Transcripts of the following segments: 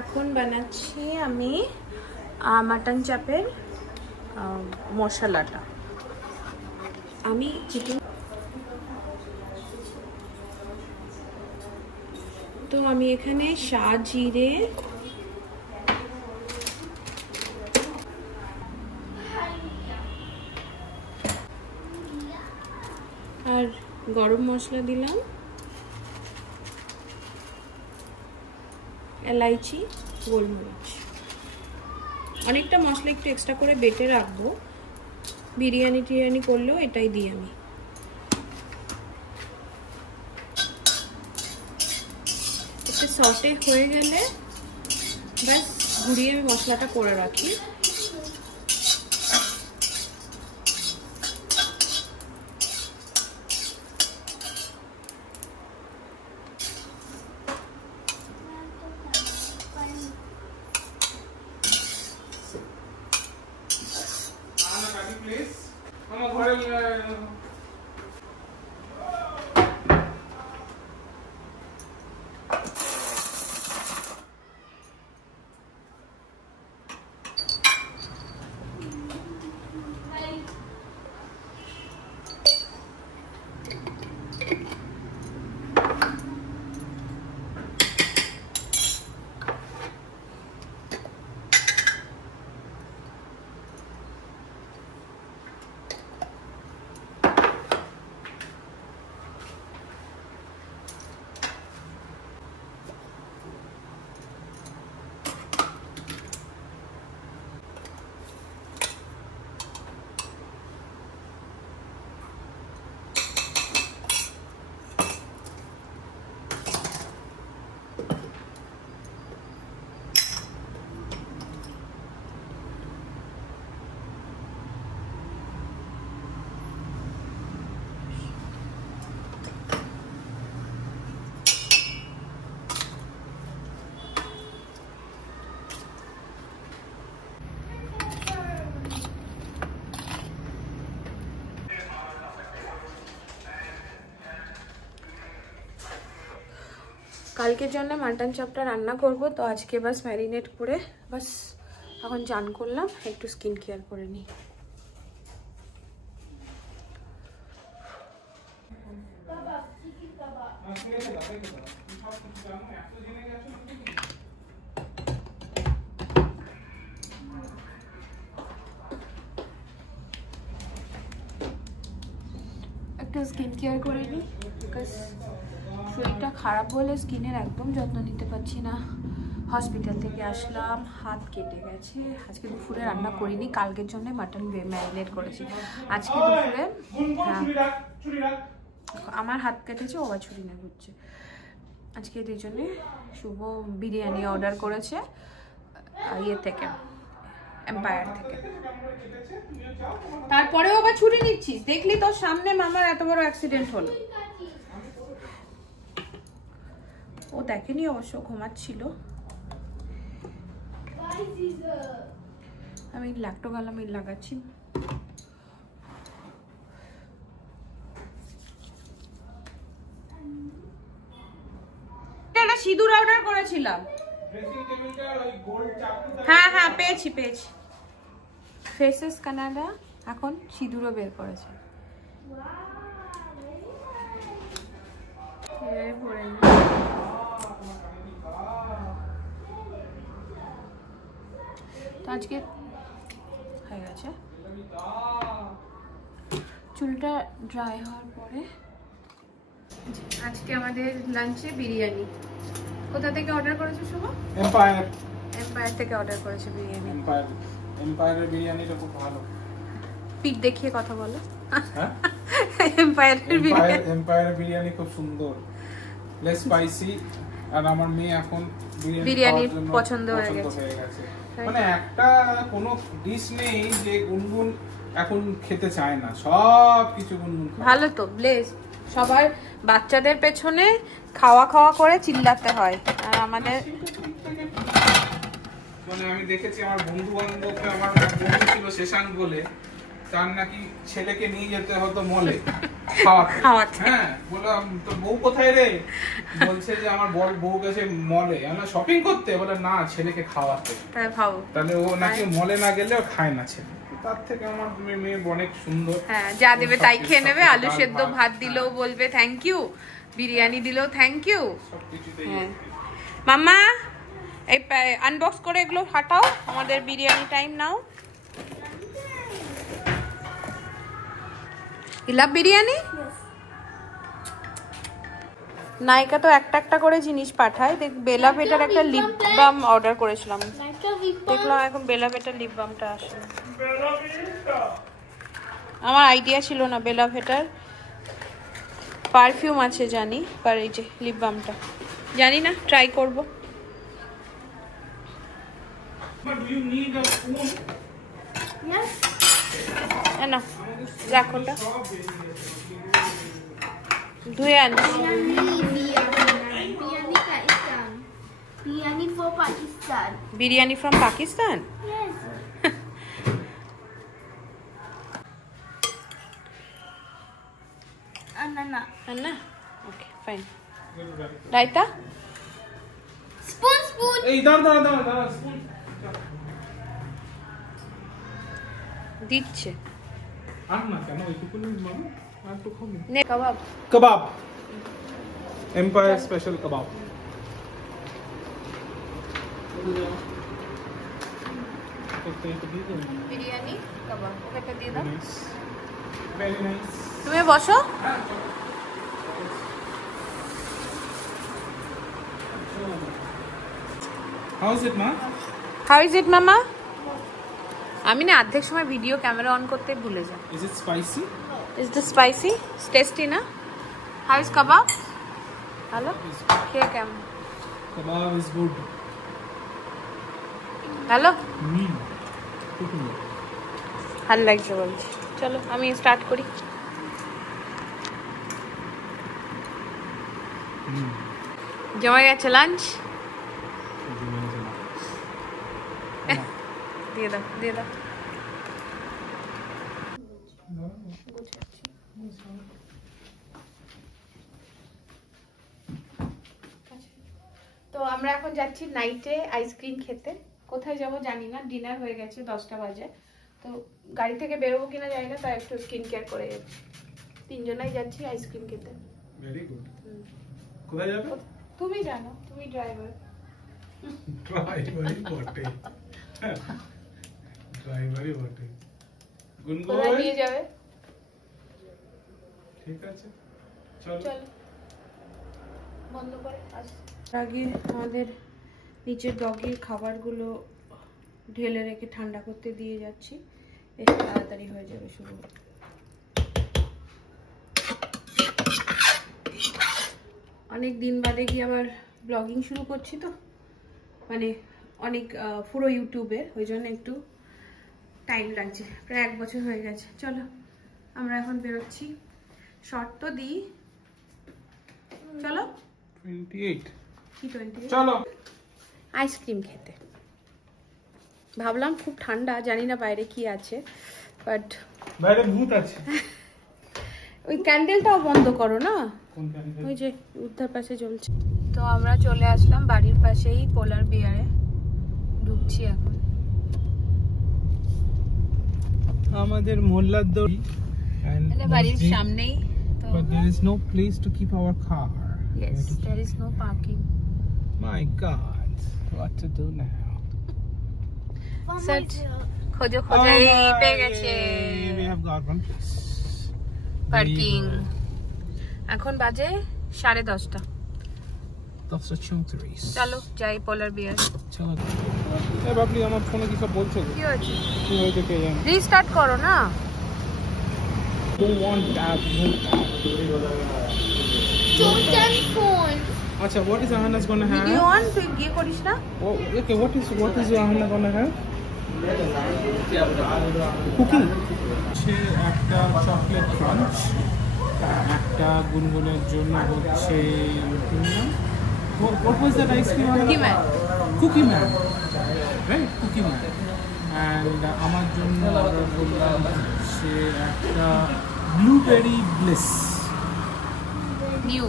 এখন বানাচ্ছি আমি মাটন চাপের মশলাটা। আমি চিকেন তো আমি এখানে শাহজিরে আর গরম মশলা দিলাম, এলাইচি, গোলমরিচ। অনেকটা মশলা একটু এক্সট্রা করে বেটে রাখবো, বিরিয়ানি টিরিয়ানি করলেও এটাই দিই আমি। একটু সটে হয়ে গেলে ব্যাস ঘুরিয়ে আমি মশলাটা করে রাখি। কালকের জন্য মাটন চাপটা রান্না করব, তো আজকে বাস ম্যারিনেট করে বাস এখন চান করলাম, একটু স্কিন কেয়ার করে নিই। একটু স্কিন কেয়ার করে নিই, বিকজ শরীরটা খারাপ বলে স্কিনের একদম যত্ন নিতে পারছি না। হসপিটাল থেকে আসলাম, হাত কেটে গেছে। আজকে দুপুরে রান্না করিনি, কালকের জন্য মাটন ম্যারিনেট করেছি। আজকে দুপুরে আমার হাত কেটেছে, ও ছুরি না ঘুরছে। আজকে দুজনে শুভ বিরিয়ানি অর্ডার করেছে ইয়ে থেকে, এম্পায়ার থেকে। তারপরেও আবার ছুরি নিচ্ছিস, দেখলি তোর সামনে মামার এত বড় অ্যাক্সিডেন্ট হলো। ও দেখেনি অবশ্য, ঘুমাচ্ছিল। আমি ল্যাক্টোগালামিন লাগাচ্ছি। এটা সিঁদুর অর্ডার করেছিলাম। হ্যাঁ হ্যাঁ পেয়েছি পেয়েছি। ফেসেস কানাডা এখন সিঁদুরও বের করেছে। তো আজকে হয়ে গেছে, চুলটা ড্রাই হওয়ার পরে আজকে আমাদের লাঞ্চে বিরিয়ানি। কোথা থেকে অর্ডার করেছো শুভ? এম্পায়ার। এম্পায়ার থেকে অর্ডার করেছে বিরিয়ানি। এম্পায়ারের বিরিয়ানিটা খুব ভালো। পিক দেখিয়ে কথা বলো। হ্যাঁ এম্পায়ারের বিরিয়ানি খুব সুন্দর, লেস স্পাইসি। আর আমার মেয়ে এখন বিরিয়ানি পছন্দ হয়ে গেছে। মানে একটা কোনো ডিশ নেই যে গুনগুন এখন খেতে চায় না, সব কিছু গুনগুন খায়। ভালো তো ব্লেজ, সবার বাচ্চাদের পেছনে খাওয়া খাওয়া করে চিল্লাতে হয়, আর আমাদের মানে আমি দেখেছি আমার বন্ধু বান্ধবকে, আমার বন্ধু ছিল শেশাঙ্ক বলে, তার নাকি ছেলেকে নিয়ে যেতে হতো মলে খাওয়াতে। হ্যাঁ, বললাম তো বউ কোথায় রে? বলছে যে আমার বউ গেছে মলে। আমরা শপিং করতে, বলে না ছেলেকে খাওয়াতে। তাহলে ও নাকি মলে না গেলে ও খায় না ছেলে। তার থেকে আমার মেয়ে অনেক সুন্দর। হ্যাঁ, যা দেবে তাই খেয়ে নেবে। আলু সেদ্ধ ভাত দিলেও বলবে থ্যাংক ইউ, বিরিয়ানি দিলেও থ্যাংক ইউ। মাম্মা এই আনবক্স করে এগুলো হাঁটাও, আমাদের biryani time now. You love biryani? নায়িকা তো একটা একটা করে জিনিস পাঠায়। দেখ, বেলা ভেটার একটা লিপ বাম অর্ডার করেছিলাম, দেখলাম এখন বেলা ভেটার লিপ বামটা আসে। আমার আইডিয়া ছিল না বেলা ভেটার পারফিউম আছে জানি, আর এই যে লিপ বামটা জানি না, ট্রাই করব। But do you need a spoon? Yes. না রাখোটা ধুয়ে আনছি। Biryani for Pakistan. Biryani from Pakistan? Yes. না ওকে ফাইন। রায়তা Spoon. এই দাঁড়া spoon দিচ্ছে। আর না কেন এইটুকু মামা, আর তো খাবো। নে কাবাব এম্পায়ার স্পেশাল কাবাব। বিরিয়ানি কাবাব ওটা দিয়ে দাও। Very nice. তুমি বসো। How is it, ma? How is it, mama? আমি না অর্ধেক সময় ভিডিও ক্যামেরা অন করতে ভুলে যাই। Is it spicy? Is this spicy? Tasty না? How is kebab? ভালো? খেয়ে কেমন? Kebab is good. ভালো? খুব ভালো লাগছে বলছি। চলো আমি স্টার্ট করি। জমা গেছে লাঞ্চ? দিয়ে দাও দিয়ে দাও। তো আমরা এখন যাচ্ছি নাইটে আইসক্রিম খেতে। কোথায় যাব জানি না, ডিনার হয়ে গেছে 10টা বাজে। তো গাড়ি থেকে বেরোবো কিনা জানি না, তাই একটু স্কিন কেয়ার করে যাচ্ছি। তিনজনাই যাচ্ছি আইসক্রিম খেতে। Very good. কোথায় যাবে? তুমি জানো, তুমি ড্রাইভার। ড্রাইভারই বটে। ড্রাইভারই বটে। গুনগুন কোথায় নিয়ে যাবে? ঠিক আছে চলো চলো বন্ধ করে আসি। আগে আমাদের নিচের ডগের খাবারগুলো ঢেলে রেখে ঠান্ডা করতে দিয়ে যাচ্ছি, একটু তাড়াতাড়ি হয়ে যাবে শুরু। অনেক দিন বাদে কি আবার ব্লগিং শুরু করছি, তো মানে অনেক পুরো ইউটিউবে, ওই জন্য একটু টাইম লাগছে। প্রায় 1 বছর হয়ে গেছে। চলো আমরা এখন বেরোচ্ছি, শর্ট তো দিই। চলো 28 কি 28 চলো আইসক্রিম খেতে। ভাবলাম খুব ঠান্ডা, জানি না বাইরে কি আছে, বাট বাইরে ভূত আছে। ওই ক্যান্ডেলটাও বন্ধ করো না, কোন ক্যান্ডেল? ওই যে উত্তর পাশে জ্বলছে। তো আমরা চলে আসলাম বাড়ির পাশেই পোলার বিয়ারে, ঢুকছি এখন। আমাদের মোহল্লার দড়ি এটা বাড়ির সামনেই তো। But there is no place to keep our car. Yes, there is no parking. My God, what to do now? Search, খোঁজো এই পেয়ে গেছে We have got one place. Parking. এখন বাজে 10:30। 10:34 চলো যাই পোলার বিয়ার। চলো এ বাবলি, আমার ফোনে কি সব বলছে? কি হয়েছে? কি হয়েছে কে জানে? রিস্টার্ট করো না। Don't want that. Don't turn phone. Acha, what is Ahana's gonna have? Video on, তুই গিয়ে করিস না। Oh, okay, what is Ahana gonna have? Cookie. হচ্ছে একটা চকলেট ক্রাঞ্চ, একটা গুনগুনের জন্য হচ্ছে what was that ice cream? Cookie man, right? Cookie man. And আমার জন্য অর্ডার করলাম হচ্ছে একটা blueberry bliss new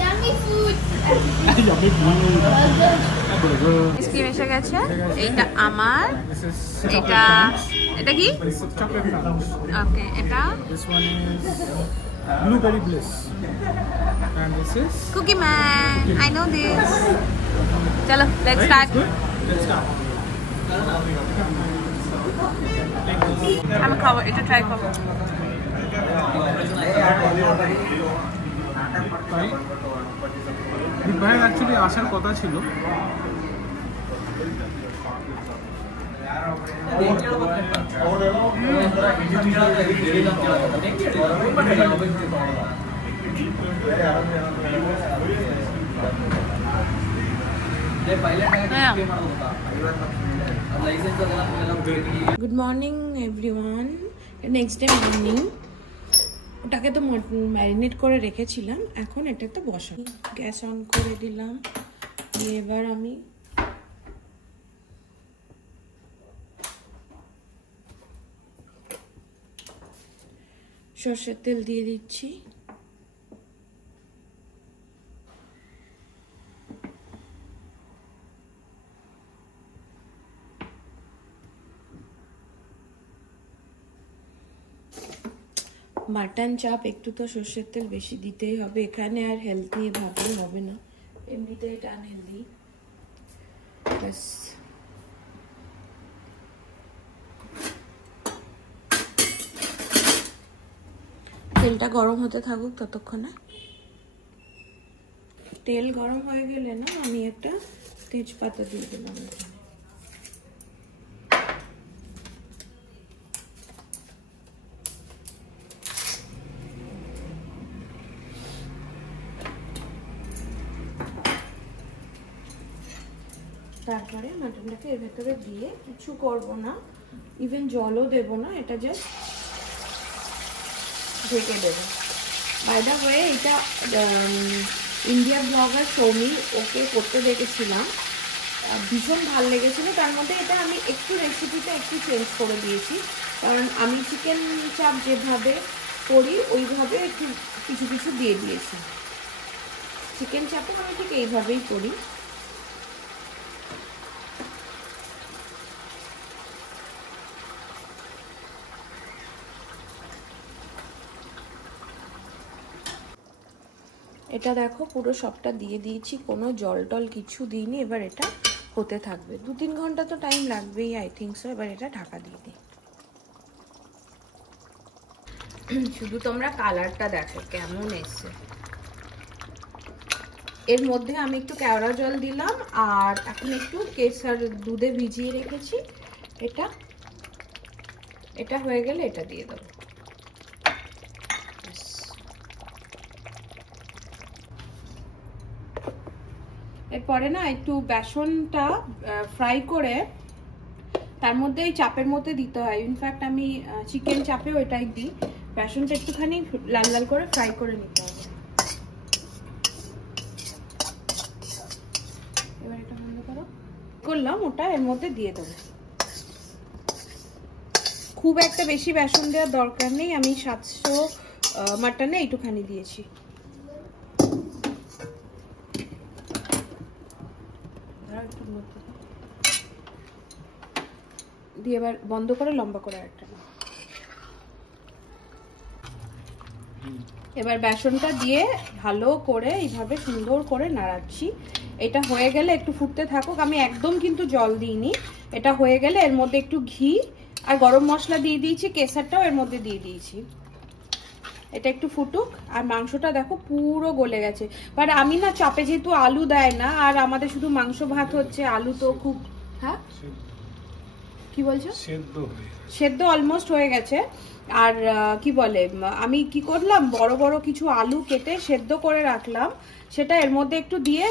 Yummy food. Ice cream এসে গেছে। এইটা আমার, এটা এটা কি? চকলেট ক্রাঞ্চ। ওকে, এটা This one is blueberry bliss, and this is cookie man. I know this. চলো let's start. good. Let's start. আমি খাবো, এটা ট্রাই করবো। ভাইয়ের অ্যাকচুয়ালি আসার কথা ছিল, good morning everyone. Next day morning. ওটাকে তো ম্যারিনেট করে রেখেছিলাম, এখন এটাতে বসাই। গ্যাস অন করে দিলাম। এবার আমি সর্ষের তেল দিয়ে দিচ্ছি। মাটন চাপ একটু তো সর্ষের তেল বেশি দিতেই হবে, এখানে আর হেলথ নিয়ে ভাবলে হবে না, এমনিতে এটা আনহেলদি। ব্যাস তেলটা গরম হতে থাকুক ততক্ষণে। তেল গরম হয়ে গেলে না আমি একটা তেজপাতা দিয়ে দিলাম এখানে। তারপরে মাটনটাকে এর ভেতরে দিয়ে কিছু করব না, ইভেন জলও দেব না, এটা জাস্ট ঢেকে দেবো। বাই দ্য ওয়ে, এটা ইন্ডিয়া ব্লগার সৌমি ওকে করতে দেখেছিলাম, ভীষণ ভালো লেগেছিল। তার মধ্যে এটা আমি একটু রেসিপিটা একটু চেঞ্জ করে দিয়েছি, কারণ আমি চিকেন চাপ যেভাবে করি ওইভাবে একটু কিছু কিছু দিয়ে দিয়েছি। চিকেন চাপও আমি ঠিক এইভাবেই করি। এটা দেখো পুরো সবটা দিয়ে দিয়েছি, কোনো জল টল কিছু দিইনি। এবার এটা হতে থাকবে, 2-3 ঘন্টা তো টাইম লাগবেই আই থিঙ্ক সো। এবার এটা ঢাকা দিয়ে দিই। শুধু তোমরা কালারটা দেখো কেমন এসছে। এর মধ্যে আমি একটু কেওড়া জল দিলাম, আর এখন একটু কেশর দুধে ভিজিয়ে রেখেছি। এটা হয়ে গেলে এটা দিয়ে দেবো। এরপরে না একটু বেসনটা ফ্রাই করে তার মধ্যে এই চাপের মধ্যে দিতে হয়। ইনফ্যাক্ট আমি চিকেন চাপেও এটাই দিই। বেসনটা একটুখানি লাল লাল করে ফ্রাই করে নিতে হবে। এবার এটা বন্ধ করো। করলাম ওটা এর মধ্যে দিয়ে দেবো। খুব একটা বেশি বেসন দেওয়ার দরকার নেই, আমি 700 মাটনে এইটুখানি দিয়েছি। দিয়ে এবার বন্ধ করে লম্বা করে একটা। এবার বেসনটা দিয়ে ভালো করে এইভাবে সুন্দর করে নাড়াচ্ছি। এটা হয়ে গেলে একটু ফুটতে থাকুক, আমি একদম কিন্তু জল দিইনি। এটা হয়ে গেলে এর মধ্যে একটু ঘি আর গরম মশলা দিয়ে দিয়েছি, কেসারটাও এর মধ্যে দিয়ে দিয়েছি। এটা একটু ফুটুক। আর মাংসটা দেখো পুরো গলে গেছে। বাট আমি না চাপে যেহেতু আলু দেয় না, আর আমাদের শুধু মাংস ভাত হচ্ছে, আলু তো খুব, হ্যাঁ কি বলছো, সেদ্ধ অলমোস্ট হয়ে গেছে। আর কি বলে, আমি কি করলাম, বড় বড় কিছু আলু কেটে সেদ্ধ করে রাখলাম, সেটা এর মধ্যে একটু দিয়ে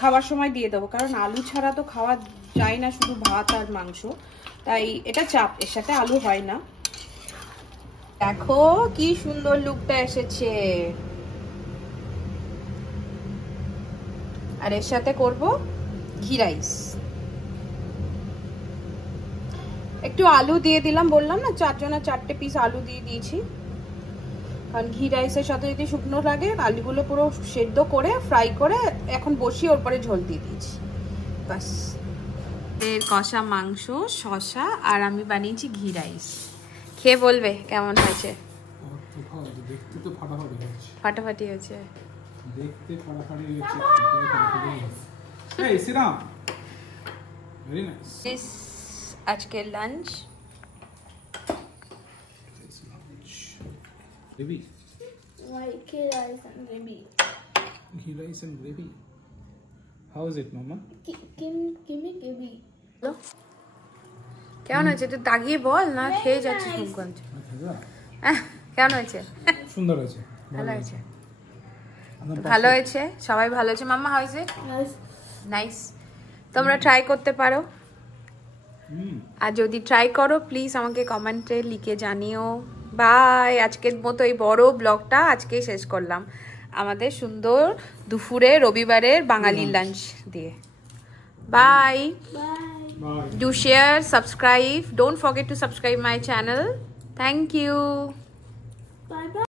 খাওয়ার সময় দিয়ে দেবো, কারণ আলু ছাড়া তো খাওয়া যায় না, শুধু ভাত আর মাংস। তাই এটা চাপ, এর সাথে আলু হয় না। দেখো কি সুন্দর লুকটা এসেছে। আর এর সাথে করব ঘি রাইস। একটু আলু দিয়ে দিলাম, বললাম না 4 জনের 4টে পিস আলু দিয়ে দিয়েছি, কারণ ঘি রাইসের সাথে যদি শুকনো লাগে আলুগুলো পুরো সেদ্ধ করে ফ্রাই করে এখন বসিয়ে ওর পরে ঝোল দিয়ে দিয়েছি বাস। এর কষা মাংস, শসা আর আমি বানিয়েছি ঘি রাইস। খেয়ে বলবে কেমন হয়েছে। দেখতে তো ফাটাফাটি হয়েছে, ফাটাফাটি হয়েছে, দেখতে ফাটাফাটি হয়েছে। এই সিরাম ভেরি নাইস। আজকে lunch gravy, Like rice and gravy. ঘি rice and gravy. How is it মামা? Give me gravy. কেমন হয়েছে তুই দাগিয়ে বল, না খেয়ে যাচ্ছিস মুখগঞ্জ। কেমন হয়েছে? সুন্দর হয়েছে, ভালো হয়েছে, ভালো হয়েছে, সবাই ভালো হয়েছে। মাম্মা হাউ ইজ ইট? নাইস। তোমরা ট্রাই করতে পারো, আর যদি ট্রাই করো প্লিজ আমাকে কমেন্টে লিখে জানিও। বাই। আজকের মতো এই বড় ব্লগটা আজকেই শেষ করলাম আমাদের সুন্দর দুপুরে রবিবারের বাঙালি লাঞ্চ দিয়ে। By. Do share, subscribe. Don't forget to subscribe my channel. Thank you. Bye bye.